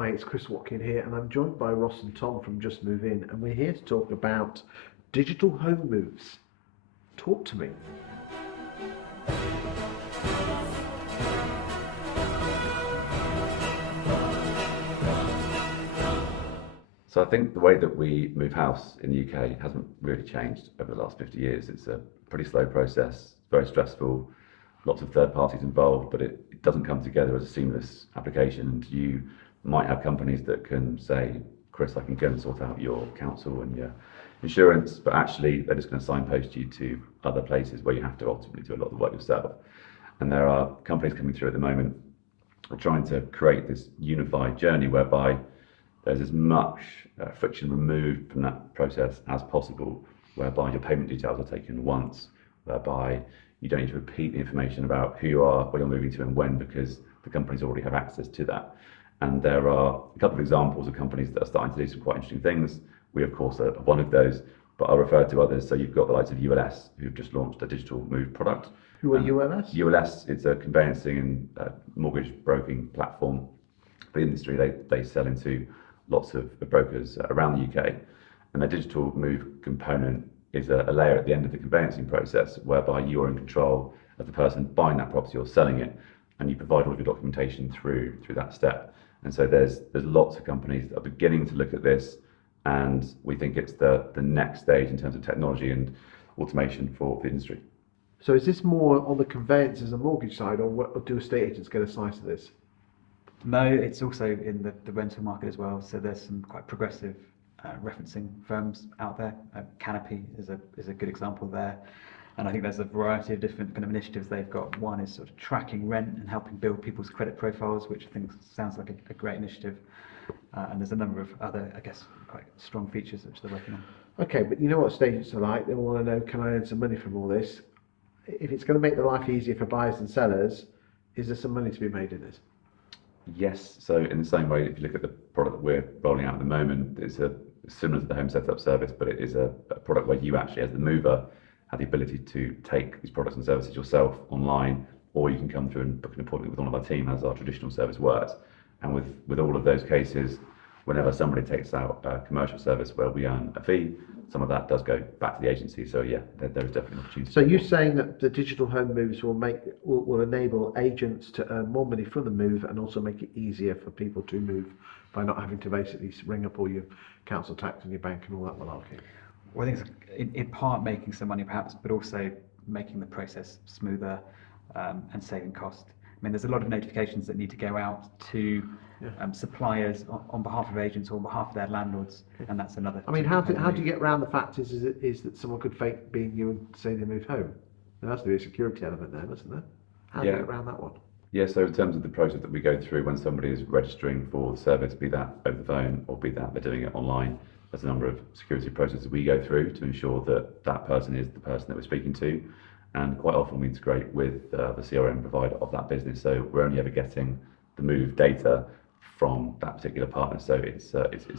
Hi, it's Chris Watkin here, and I'm joined by Ross and Tom from Just Move In, and we're here to talk about Digital Homemoves. Talk to me. So I think the way that we move house in the UK hasn't really changed over the last 50 years. It's a pretty slow process, very stressful, lots of third parties involved, but it doesn't come together as a seamless application. And you might have companies that can say, Chris, I can go and sort out your council and your insurance, but actually they're just going to signpost you to other places where you have to ultimately do a lot of the work yourself. And there are companies coming through at the moment who are trying to create this unified journey whereby there's as much friction removed from that process as possible, whereby your payment details are taken once, whereby you don't need to repeat the information about who you are, where you're moving to and when, because the companies already have access to that. And there are a couple of examples of companies that are starting to do some quite interesting things. We, of course, are one of those, but I'll refer to others. So you've got the likes of ULS, who've just launched a digital move product. Who are ULS? ULS, it's a conveyancing and mortgage broking platform for the industry. They sell into lots of brokers around the UK, and the digital move component is a layer at the end of the conveyancing process whereby you are in control of the person buying that property or selling it, and you provide all of your documentation through that step. And so there's lots of companies that are beginning to look at this, and we think it's the next stage in terms of technology and automation for the industry. So is this more on the conveyancers and mortgage side, or do estate agents get a slice of this? No, it's also in the rental market as well. So there's some quite progressive referencing firms out there. Canopy is a good example there. And I think there's a variety of different kind of initiatives they've got. One is sort of tracking rent and helping build people's credit profiles, which I think sounds like a great initiative. And there's a number of other, I guess, quite strong features which they're working on. Okay, but you know what estate agents are like? They want to know, can I earn some money from all this? If it's going to make the life easier for buyers and sellers, is there some money to be made in this? Yes, so in the same way, if you look at the product that we're rolling out at the moment, it's similar to the home setup service, but it is a product where you actually, as the mover, have the ability to take these products and services yourself online, or you can come through and book an appointment with one of our team as our traditional service works. And with all of those cases, whenever somebody takes out a commercial service where we earn a fee, some of that does go back to the agency. So yeah, there is definitely an opportunity. So you're saying that the digital home moves will enable agents to earn more money from the move, and also make it easier for people to move by not having to basically ring up all your council tax and your bank and all that malarkey? Well, I think it's in part making some money perhaps, but also making the process smoother and saving cost. I mean, there's a lot of notifications that need to go out to suppliers on behalf of agents or on behalf of their landlords, and that's another. I mean, how do you get around the fact is that someone could fake being you and say they moved home? There has to be a security element there, doesn't there? How do you get around that one? Yeah, so in terms of the process that we go through when somebody is registering for the service, be that over the phone or be that they're doing it online, there's a number of security processes we go through to ensure that that person is the person that we're speaking to. And quite often we integrate with the CRM provider of that business, so we're only ever getting the move data from that particular partner, so it's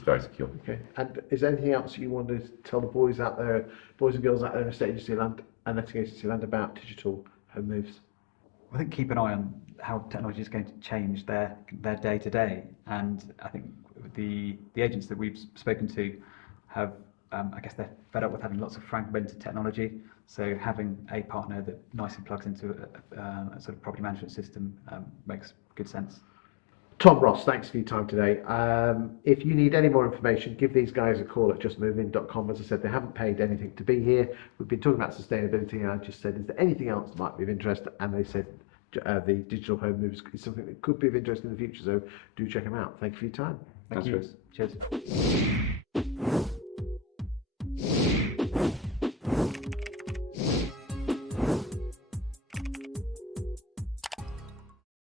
very secure. Okay, and is there anything else you want to tell the boys out there, boys and girls out there in estate agency land and letting agency land about digital home moves? I think keep an eye on how technology is going to change their day to day, and I think the agents that we've spoken to have I guess they're fed up with having lots of fragmented technology, so having a partner that nicely plugs into a sort of property management system makes good sense. Tom, Ross, thanks for your time today. If you need any more information, give these guys a call at justmovein.com. As I said, they haven't paid anything to be here. We've been talking about sustainability, and I just said, is there anything else that might be of interest? And they said the digital home moves is something that could be of interest in the future, so do check them out. Thank you for your time. Thank you. Chris. Cheers.